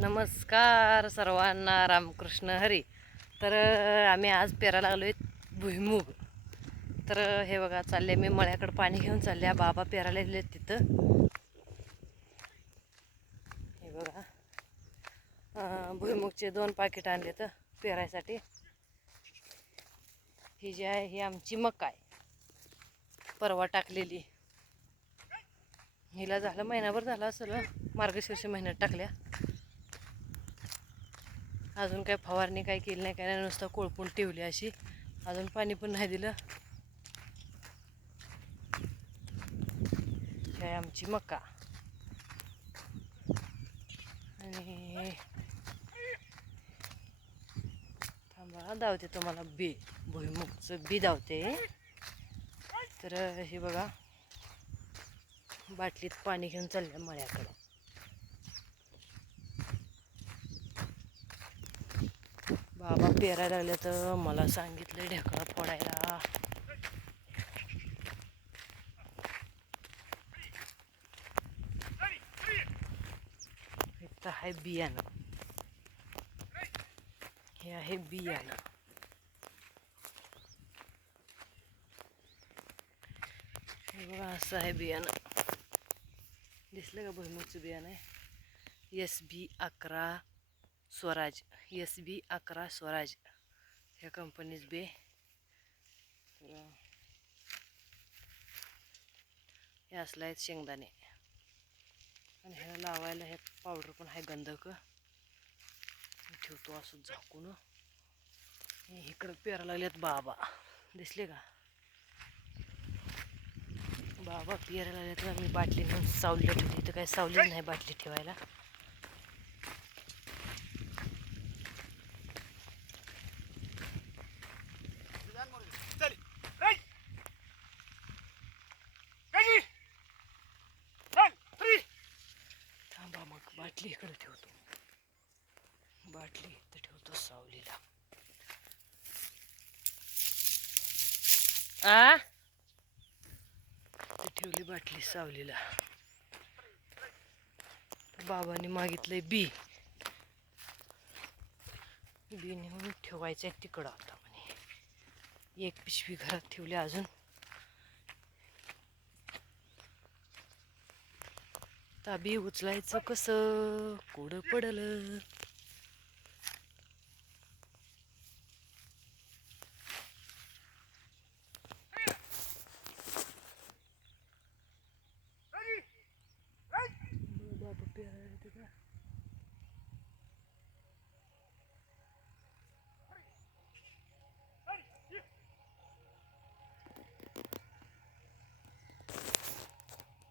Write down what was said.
नमस्कार सर्वांना रामकृष्ण हरी. तर आम्ही आज पेरायला लागलो आहे भुईमुग. तर हे बघा चालले मी मळ्याकडं पाणी घेऊन चालले. बाबा पेरायला गेले तिथं. हे बघा. भुईमुगचे दोन पाकिट आणले तर पेरायसाठी. ही जी आहे ही आमची मका आहे परवा टाकलेली. हिला झालं महिनाभर झालं असेल. मार्गशीर्ष महिन्यात टाकल्या. अजून काय फवारणी काय केली नाही काय नाही नुसतं कोळपून ठेवली अशी. अजून पाणी पण नाही दिलं. काय आमची मका. आणि थांबा दावते तुम्हाला बी. भुईमुगचं बी दावते तर हे बघा बाटलीत पाणी घेऊन चाललं मळ्याकडं. बाबा पेरायला लागले तर मला सांगितलं ढेकळं फोडायला. तर आहे बियाणं. हे आहे बियाणं. हे बघा असं आहे बियाणं. दिसलं का भुईमुगचं बियाणं आहे? एस बी अकरा स्वराज एस बी अकरा स्वराज. ह्या कंपनीज बे. हे असलं आहेत शेंगदाणे. आणि ह्याला लावायला हे पावडर पण आहे गंधक. ठेवतो असं झाकून. इकडं पेरा लागलेत बाबा. दिसले का? बाबा पेरा लागले मी बाटली घेऊन सावली ठेवली. इथं काही सावली नाही बाटली ठेवायला थांबा मग बाटली इकडे ठेवतो. बाटली इथं ठेवतो सावलीला. आ? ठेवली बाटली सावलीला. बाबाने मागितलंय बी. बी नेऊन ठेवायचं आहे तिकडं आता म्हणे. एक पिशवी घरात ठेवली अजून. ताबी उचलायचं कसं? कोडं पडलं?